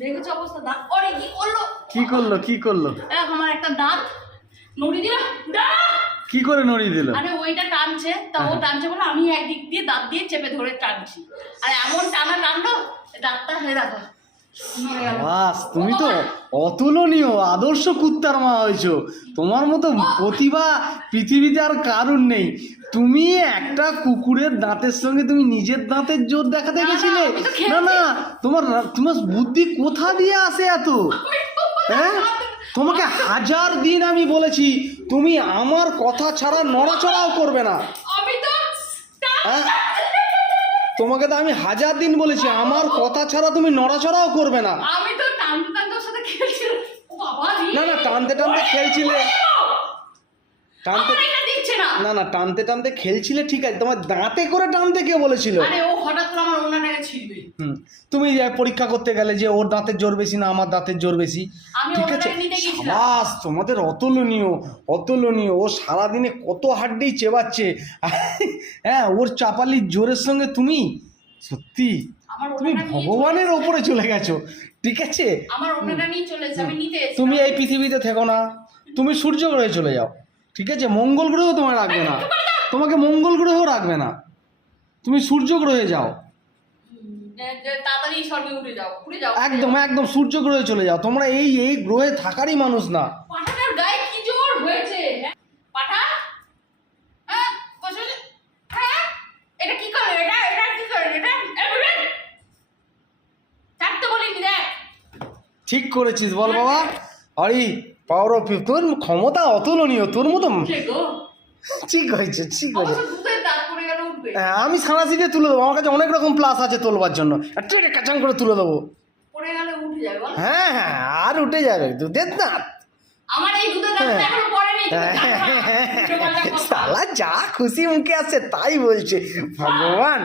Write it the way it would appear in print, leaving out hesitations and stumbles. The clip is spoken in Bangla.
দেখেছো অবস্থা, দাঁত ওরে কি করলো? কি করলো? আমার একটা দাঁত নড়ি দিল। কি করে নড়িয়ে দিল? আরে ওইটা টানছে, তা ও টানছে বলে আমি একদিক দিয়ে দাঁত দিয়ে চেপে ধরে টানছি, আর এমন টানা টানলো দাঁতটা হয়ে দেখো। বাস, তুমি তো অতুলনীয় আদর্শ কুত্তার মা হয়েছো। তোমার মতো প্রতিভা পৃথিবীতে আর কারণ নেই। তুমি একটা কুকুরের দাঁতের সঙ্গে তুমি নিজের দাঁতের জোর দেখাতে গেছিলে? না, তোমার বুদ্ধি কোথা দিয়ে আসে এত? হ্যাঁ, তোমাকে 1000 দিন আমি বলেছি তুমি আমার কথা ছাড়া নড়াচড়াও করবে না। হ্যাঁ, তোমাকে তো আমি 1000 দিন বলেছি আমার কথা ছাড়া তুমি নড়াচড়াও করবে না। আমি তো টানতে টানতে ওর সাথে খেলছিলাম। ও বাবা রে, না টানতে টানতে খেলছিলে, টানতে টানতে খেলছিলে ঠিক আছে, তোমার দাঁতে করে টানতে কে বলেছিল? আরে ও হঠাৎ করে আমার ওনাটাকে ছিড়বে। তুমি পরীক্ষা করতে গেলে যে ওর দাঁতের জোর বেশি না আমার দাঁতের জোর বেশি, ঠিক আছে? বাস, তোমাদের অতুলনীয়। ও সারাদিনে কত হাড্ডি চেবাচ্ছে। হ্যাঁ, ওর চাপালির জোরের সঙ্গে তুমি সত্যি তুমি ভগবানের ওপরে চলে গেছো। ঠিক আছে, তুমি এই পৃথিবীতে থেকো না, তুমি সূর্য গ্রহে চলে যাও। ঠিক আছে, মঙ্গল গ্রহ তোমায় রাখবে না, তোমাকে মঙ্গল গ্রহ রাখবে না, তুমি সূর্য গ্রহে যাও। একদম সূর্য গ্রহে চলে যাও। তোমরা এই গ্রহে থাকারই মানুষ না। ঠিক করেছিস বল বাবা। আরে পাওয়ার অফ তোর ক্ষমতা অতুলনীয়, তোর মতো। ঠিক হয়েছে। আমি সানাসিতে তুলে দেবো, আমার কাছে অনেক রকম প্লাস আছে তোলবার জন্য, ট্রেনে কাচাং করে তুলে দেবো। হ্যাঁ, আর উঠে যাবে দুধের দাঁত। সালা যা খুশি মুখে আসছে তাই বলছে ভগবান।